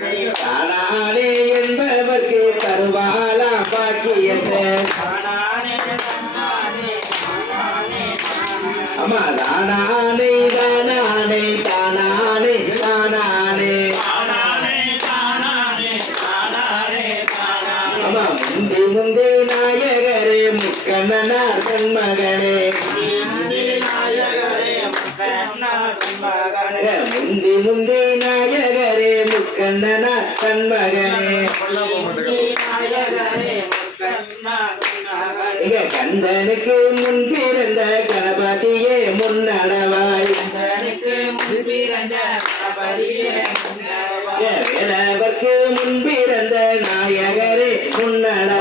தானானே என்பவர்க்கு தருவாளா பாக்கியத்தை அம்மா தானானே தானானே தானானே தானானே அம்மா முந்தி முந்தி நாயகரே முக்கண்ணனார் கண்மகனே முந்தி முந்தி நாயகரே முக்கண்ணனார் கண்மகனே கந்தனுக்கு முன் பிறந்த கணபதியே முன்னடவாய் வேலவர்க்கு முன் பிறந்த நாயகரே முன்னடவாய்